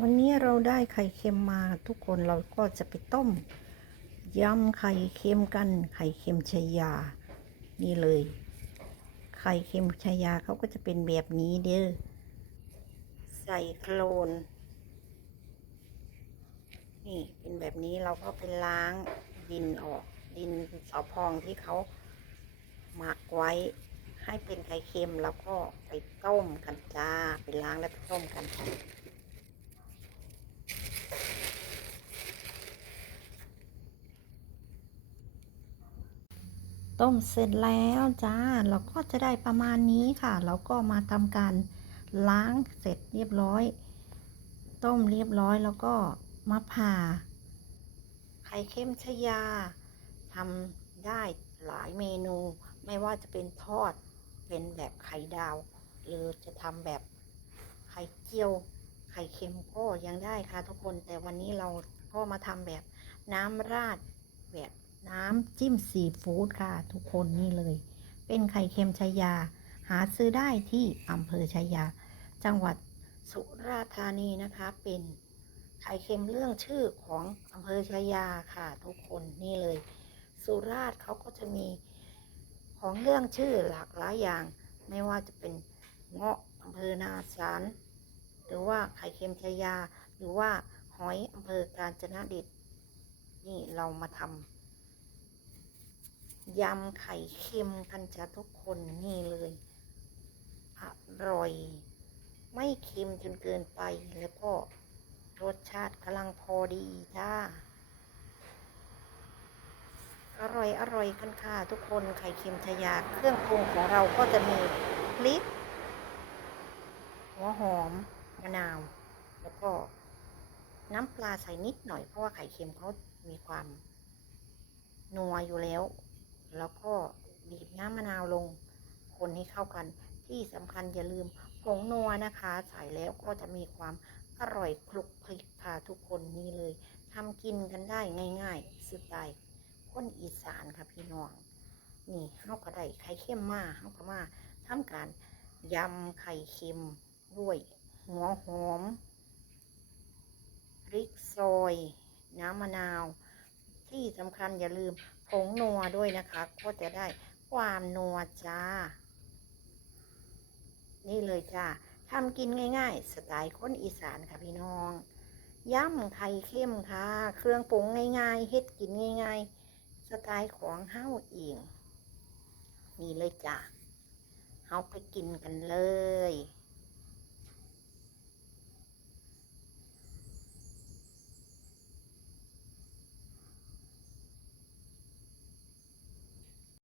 วันนี้เราได้ไข่เค็มมาทุกคนเราก็จะไปต้มยำไข่เค็มกัน ไข่เค็มชายา นี่เลย ไข่เค็มชายาเขาก็จะเป็นแบบนี้เด้อใส่โคลนนี่เป็นแบบนี้เราก็ไปล้างดินออก ดินสาพองที่เขาหมักไว้ให้เป็นไข่เค็มแล้วก็ไปต้มกันจ้าไปล้างแล้วไปต้มกัน ต้มเสร็จแล้วจ้า เราก็จะได้ประมาณนี้ค่ะ เราก็มาทำการล้างเสร็จเรียบร้อย ต้มเรียบร้อยแล้วก็มาผ่า ไข่เค็มชยาทำได้หลายเมนู ไม่ว่าจะเป็นทอด เป็นแบบไข่ดาว หรือจะทำแบบไข่เจียว ไข่เค็มก็ยังได้ค่ะทุกคน แต่วันนี้เราก็มาทำแบบน้ำราดแบบ น้ำจิ้มซีฟู้ดค่ะ ทุกคนนี่เลย เป็นไข่เค็มชายา หาซื้อได้ที่อำเภอชายา จังหวัดสุราษฎร์ธานีนะคะ เป็นไข่เค็มเรื่องชื่อของอำเภอชายาค่ะ ทุกคนนี่เลย สุราษฎร์เขาก็จะมีของเรื่องชื่อหลากหลายอย่าง ไม่ว่าจะเป็นเงาะอำเภอนาสารหรือว่าไข่เค็มชายา หรือว่าหอยอำเภอกาญจนดิตนี่เรามาทำ ยำไข่เค็มกันจ้ะทุกคนนี่เลย อร่อย ไม่เค็มจนเกินไปแล้วก็รสชาติกำลังพอดีจ้า อร่อยอร่อยกันค่ะทุกคนไข่เค็มชายาเครื่องปรุงของเราก็จะมีพริกหัวหอมมะนาว แล้วก็น้ำปลาใส่นิดหน่อยเพราะว่าไข่เค็มเขามีความนัวอยู่แล้ว แล้วก็บีบน้ำมะนาวลง คนให้เข้ากัน ที่สำคัญอย่าลืมผงนัวนะคะ ใส่แล้วก็จะมีความอร่อยคลุกคลิกค่ะทุกคนนี่เลยทำกินกันได้ง่ายๆสไตล์คนอีสานค่ะพี่น้อง นี่เฮาก็ได้ไข่เค็มมาเฮาก็มาทำการยำไข่เค็มด้วยหัวหอมพริกซอย น้ำมะนาว ที่สำคัญอย่าลืม ผงนัวด้วยนะคะ ก็จะได้ความนัวจ้า นี่เลยจ้าทำกินง่ายๆ สไตล์คนอีสานค่ะพี่น้องย่ำไข่เค็มค่ะ เครื่องปรุงง่ายๆเฮ็ดกินง่ายๆ สไตล์ของเฮ้าเองนี่เลยจ้าเฮาไปกินกันเลย